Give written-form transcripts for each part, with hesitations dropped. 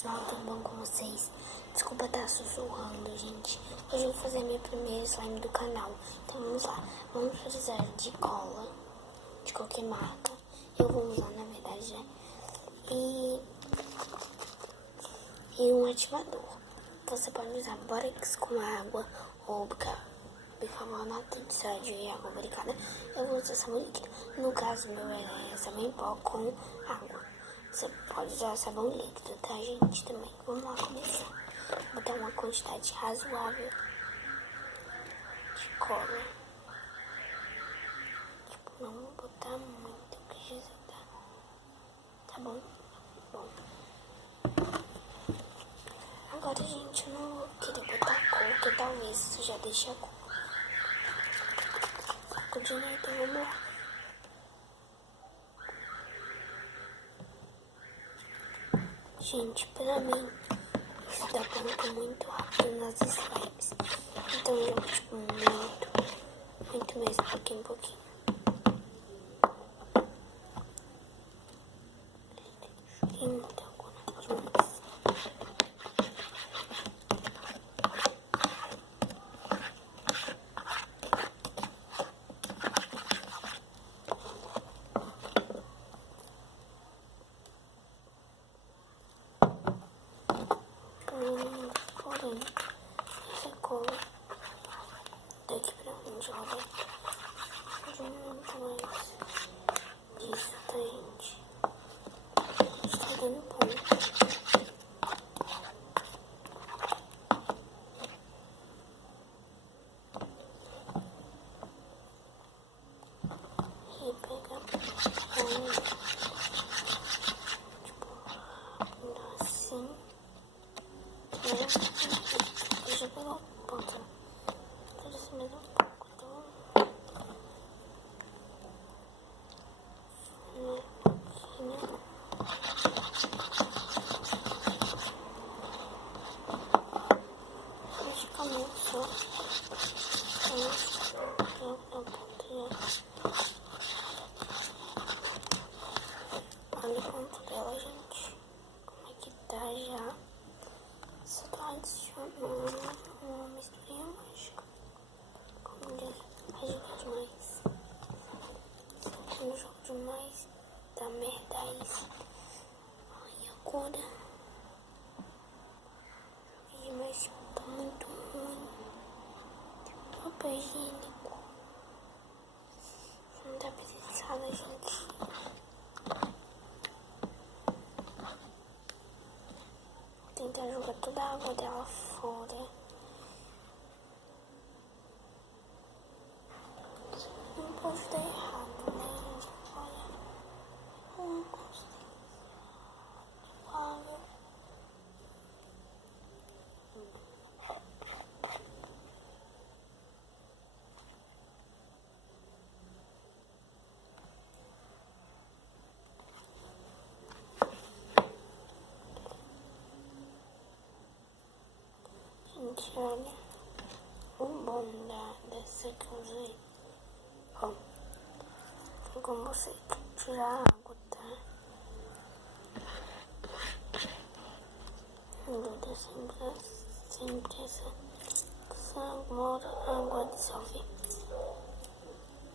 Pessoal, tudo bom com vocês? Desculpa estar sussurrando, gente. Hoje eu vou fazer a minha primeira slime do canal. Então vamos lá. Vamos precisar de cola, de qualquer marca. Eu vou usar, na verdade, né? E um ativador. Você pode usar bórax com água ou bicarbonato de sódio e água, obrigada. Eu vou usar sabão líquido. No caso, meu é sabão em pó com água. Você pode usar sabão líquido, tá, gente? Também. Vamos lá começar. Vou botar uma quantidade razoável de cola. Tipo, não vou botar muito, porque já tá bom? Bom. Agora, gente, eu não queria botar cor, porque talvez isso já deixe a cor. Continua, então vamos lá. Gente, pra mim, isso dá pronto muito rápido nas slimes. Então eu jogo, tipo, muito mesmo, pouquinho em pouquinho. Então, demais. Porém, essa cor daqui pra onde ela vai de muito mais disso, tá, gente? Está dando ponto. E pegar tipo, assim, deixa eu pegar o ponto. Parece mais um pouco, então. Acho que começou. Olha o ponto dela, gente. Como é que tá já? Só tô adicionando uma misturinha mágica. Como diz, ajuda demais. Um jogo demais. Dá merda isso. Ai, agora. Joguei demais. Tá muito ruim. Papel higiênico. Não tá precisada, gente. Vou tentar jogar toda a água dela fora. Não pode dar errado, né, gente? Olha. Não consigo. Olha. Gente, olha o bom dessa que eu usei. Ó, tem como você tirar a água, tá? Ajuda sempre essa água dissolve.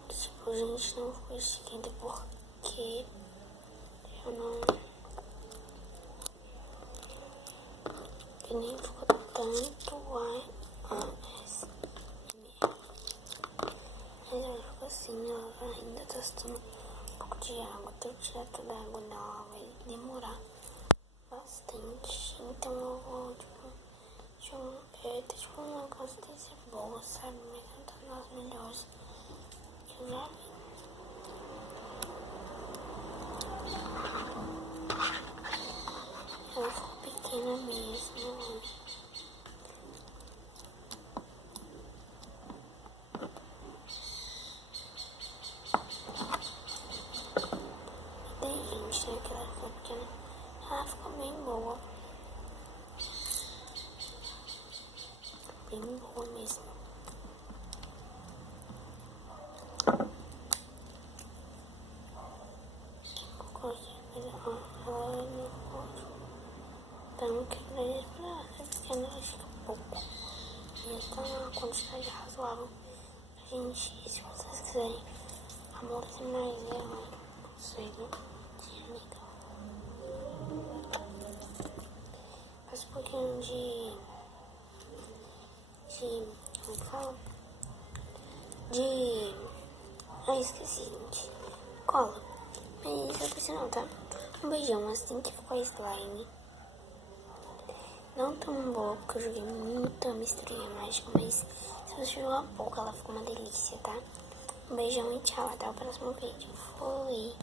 Tipo, gente, não ficou esquenta porque eu não... Que nem ficou tanto ASMR. Mas ela ficou assim, ela ainda tá sendo um pouco de água. Até eu tirar toda a água dela vai demorar bastante. Então eu vou, tipo, tipo uma consistência boa, sabe? Mas não tá nas melhores que eu já vi. Ela ficou pequena mesmo. Tem gente, né, que ela ficou pequena. Ela ficou bem boa. Bem boa mesmo. Qualquer coisa, ó, ela não pode. Então, que grande pra pequena, acho que é pouco. Então, é uma quantidade razoável pra gente, se vocês quiserem amortecer mais ela, não sei, não tinha legal. Faz um pouquinho como que fala? Esqueci, gente. Cola. Mas eu pensei não, tá? Um beijão, mas tem que ficar slime. Não tão boa, porque eu joguei muita misturinha mágica, mas se você jogar pouco, ela fica uma delícia, tá? Um beijão e tchau, até o próximo vídeo. Fui!